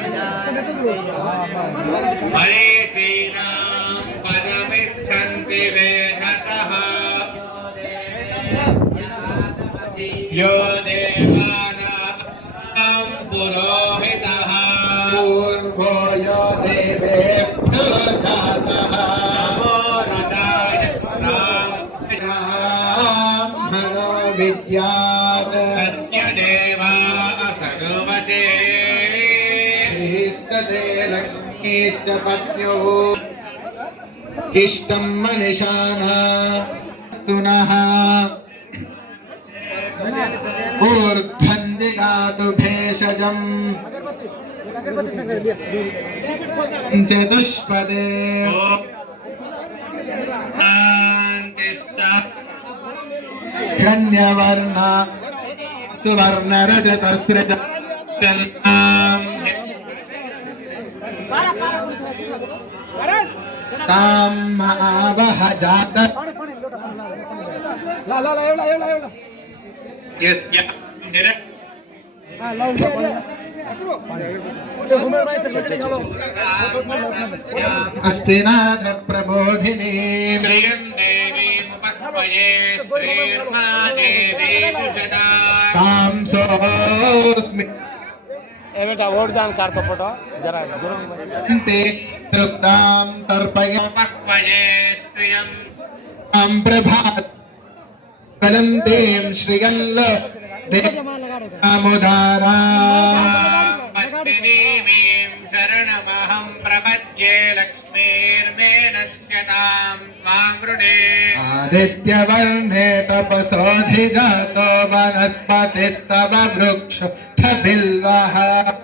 दिगर् मरीचीनां पदमिच्छन्ति वेधसः यो देवानां पुरोहितः। पूर्वो यो देवेभ्यो जातः नमो रुदाय ब्राह्मणो विद्यात्। तस्य देवा सर्वसे इष्टते लक्ष्मीश्च पत्न्यो इष्टं मनिषाना स्तुनः ऊर्ध्वं जिगातु भेषजम् चतुष्पदे हिरण्यवर्ण सुवर्णरजतस्रज ताम् आवह जात ला ला ला एवढा एवढा एवढा यस्य निर हा लावून घ्या रे. ते घुमवून राहायचं, लक्ष घालव. अस्ति नाथ प्रबोधिनी श्रियं देवीमुपह्वये श्रीर्मा देवी तां सोऽस्मि ఏమిటా ఓడిదాని కార్పొటో జర దూరం తృప్తాం తర్పయే శ్రియం ప్రభాత్ కలం దేం శ్రియం దామోదారా पत्नीमीं शरणमहं प्रपद्ये लक्ष्मीर्मे नश्यतां त्वां वृणे। आदित्यवर्णे तपसोऽधिजातो वनस्पतिस्तव वृक्षबिल्वः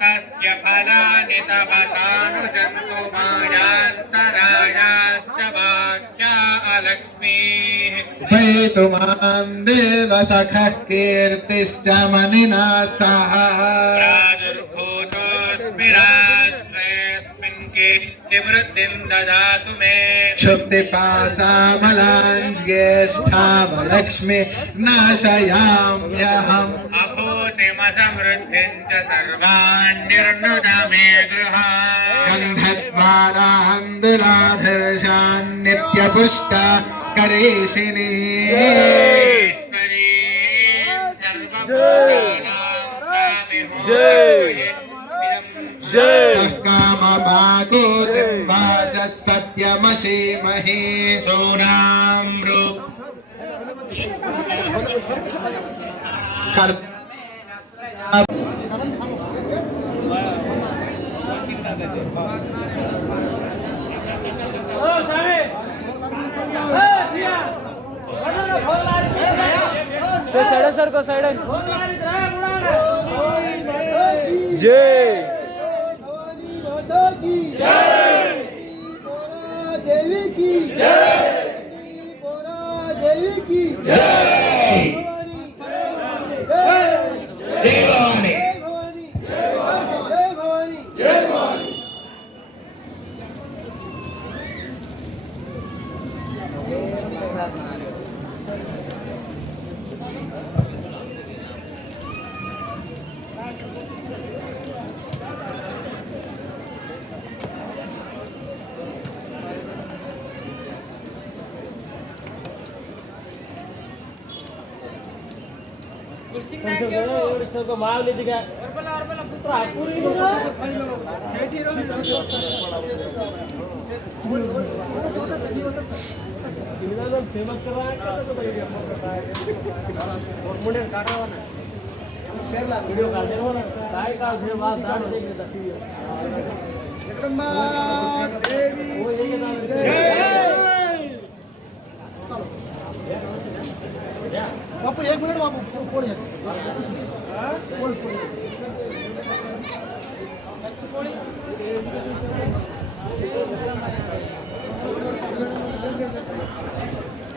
तस्य फलानि तव सानुजन्तु मायान्तरायाश्च वाक्या अलक्ष्मीः। देवसखः कीर्तिश्च मनिना सह। कीर्तिवृद्धिं ददातु मे नाशयाम्यहम्। अभूतिमसमृद्धिं च सर्वाण्यर्नुद मे गृहा गन्धद्वारान्दुलाधर्षान् नित्यपुष्टा करेशिनी। जय। कामभागोतिर्वाचः सत्यमशीमहि सर को साइड जय। देवी की जय देवी की जय देवानि जय भवानी जय भवानी जय भवानी माल लीजिएगा फ़ेमस कर रहा है। काट रहा है वीडियो काट दे रहा है काय काट फिर बात दाढ़ देख लेता टीवी जगदम्बा देवी के जय बापू एक मिनट बापू कोण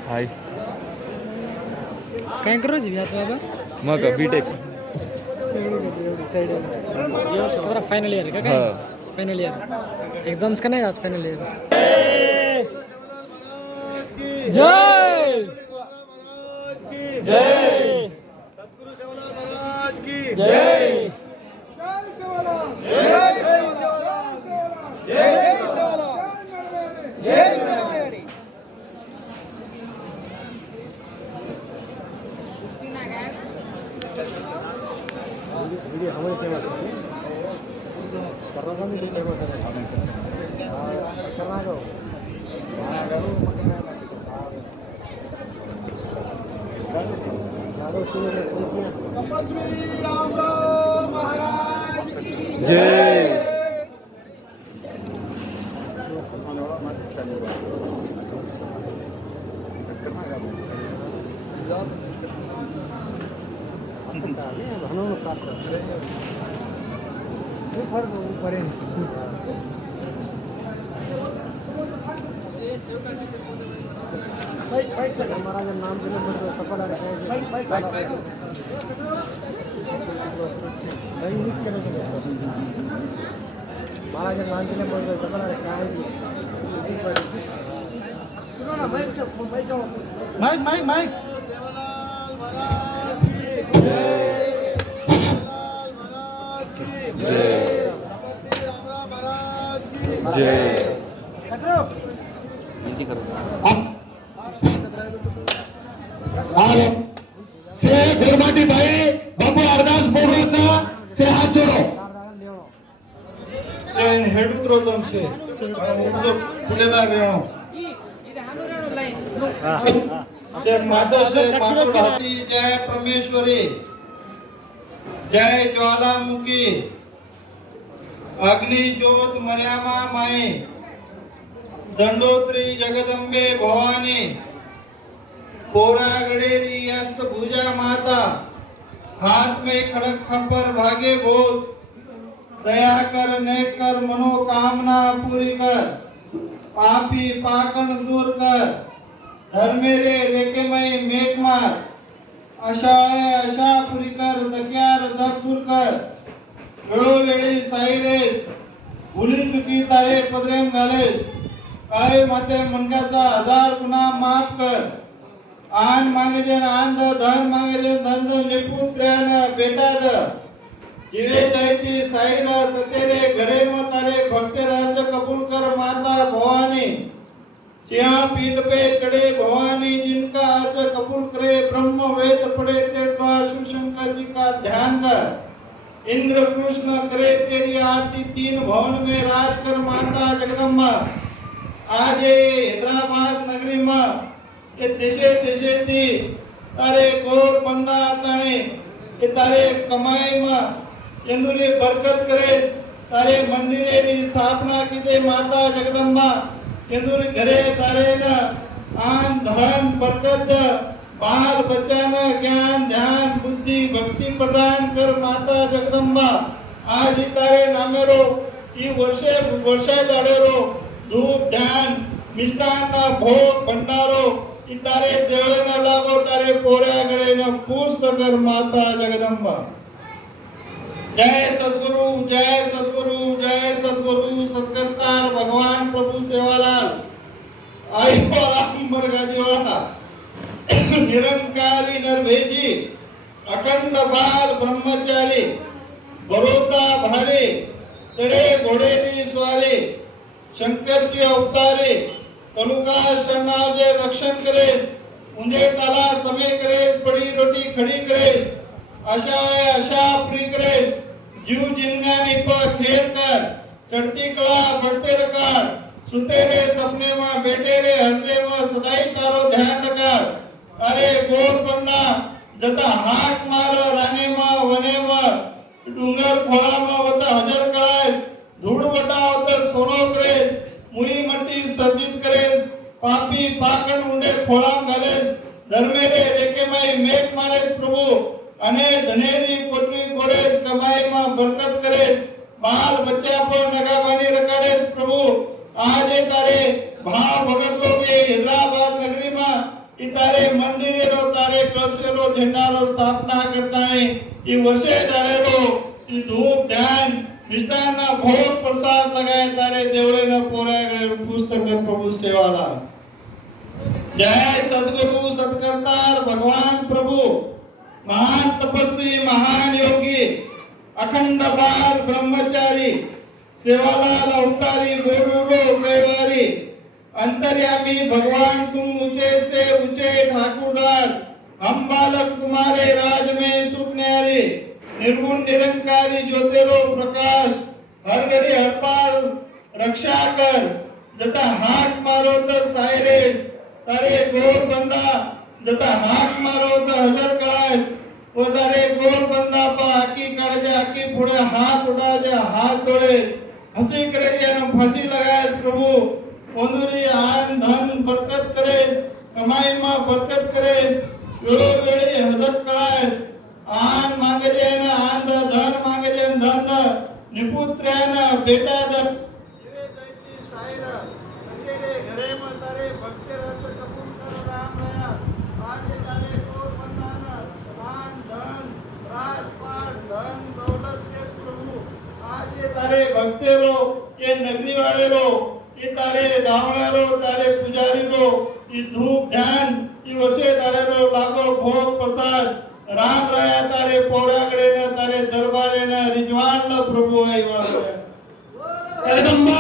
हाय। कहीं करो जी भैया तो बाबा? मग B Tech side final year का काय? फाइनल ईयर एग्ज़ाम्स का नहीं आज फाइनल ईयर जय! महाराज की जय सतगुरु सेवालाल महाराज जय ऊपर महाराज की जय महाराज नाम दिलं बरोबर कपाला माईक माईक माईक महाराज नाम दिलं बरोबर कपाला सुनो ना माईक च- माईक च- mike mike mike Sevalal Maharaj की जय सेवालाल महाराज की जय तपस्वी रामराव महाराज की जय। હાલો से बिरमाटी भाई बाबू अरदास बोर्डाचा से हाथ जोडो। मतलब जय परमेश्वरी। जय ज्वालामुखी। अग्नि ज्योत मर्यामा माई। दंडोत्री जगदम्बे भवानी। गडेरी अष्ट भुजा माता हाथ में खड़क खपर भागे बोल। दया कर नेक कर मनोकामना पूरी कर। पापी पाकण दूर कर। धर्मेरे रेकेमय मेघ मार। अशाळे अशा पुरी कर दक्यार दग दूर कर। वेळोवेळी साईरेस भुली चुकी तारे पदरेम घाले काय मते मनकाचा हजार गुन्हा माफ कर। આન માંગે છે ને આન દ ધન માંગે છે ને ધન દ નિપુત્ર ને બેટા દ જીવે જયતી સાઈર સતેરે ઘરે માં તારે ભક્તે રાજ્ય કબૂલ કર માતા ભવાની सिंह पीठ पे चढ़े भवानी जिनका आज कबूल करे ब्रह्म वेद पढ़े ते तो शिव शंकर जी का ध्यान कर इंद्र कृष्ण करे तेरी आरती तीन भवन में राज कर माता जगदम्बा आज ये हैदराबाद કે દેશે દેશેથી તારે ગોર પંદા તાણે કે તારે કમાઈમાં ચંદુરી બરકત કરે તારે મંદિરે ની સ્થાપના કીધે માતા જગદંબા. ચંદુરી ઘરે તારે આન ધન, બરકત બાલ બચ્ચાના જ્ઞાન, ધ્યાન, બુદ્ધિ, ભક્તિ પ્રદાન કર માતા જગદંબા. આજે તારે નામેરો ઈ વર્ષે વર્ષે દાડેરો ધૂપ, ધ્યાન, મિષ્ટાનના ભોગ, ભંડારો की तारे देवळेनं लागो तारे पोऱ्याकडेनं पूस्त कर माता जगदंबा. जय सद्गुरु जय सद्गुरु जय सद्गुरु सत्कर्तार भगवान प्रभू सेवालाल. आई बाळा निरंकारी नरभेजी अखंड बाल ब्रह्मचारी भरोसा भारे तडे घोडेची स्वारे शंकरची अवतारे कलुका शरणाव जे रक्षण करे उंदे ताला समय करे बड़ी रोटी खड़ी करे आशा है आशा पूरी करे जीव जिंदगा ने पर खेल कर चढ़ती कला बढ़ते रकार सुते रे सपने में बैठे रे हरते में सदाई तारो ध्यान रकार अरे बोल बंदा जता हाथ मारो राने इतारे मंदिर रो, तारे कल्प रो झंडा रो स्थापना करता है। ये वर्षे तारे रो, ये धूप, ध्यान, विस्तार ना, बहुत प्रसाद लगाए तारे देवड़े ना पोरा कर पुस्तक कर प्रभु सेवा ला जय सतगुरु सतकर्तार, भगवान प्रभु। महान तपस्वी, महान योगी, अखंड बाल ब्रह्मचारी सेवाला लौतारी गुरुरो कैवारी અંતર્યામી ભગવાન તું ઊંચે સે ઊંચે ઠાકુરદાસ હમ બાલક, તુમારે રાજ મેં સુખ ન્યારી નિર્ગુણ, નિરંકારી, જ્યોતિરો પ્રકાશ. હર ઘડી હરપાલ રક્ષા કર. જતા હાક મારો તો સાયરેશ તારે ગોર બંદા જતા હાક મારો તો હજર કળાશ. પોતારે ગોર બંદા પા આખી કાળજે, આખી ફોડે હાથ ઉડાજે હાથ તોડે હસી કરે એનો ફસી લગાય પ્રભુ. રાજપાટ કે તારે ભક્તેરો એ નગરી વાળેરો એ તારે ગામડારો તારે પૂજારીરો, એ ધ્યાન, એ વર્ષે દાડેરો લાગો ભોગ પ્રસાદ. રામ રહ્યા તારે પોરાગડે તારે દરબારે ના રિજવાન પ્રભુ આવ્યા I don't know.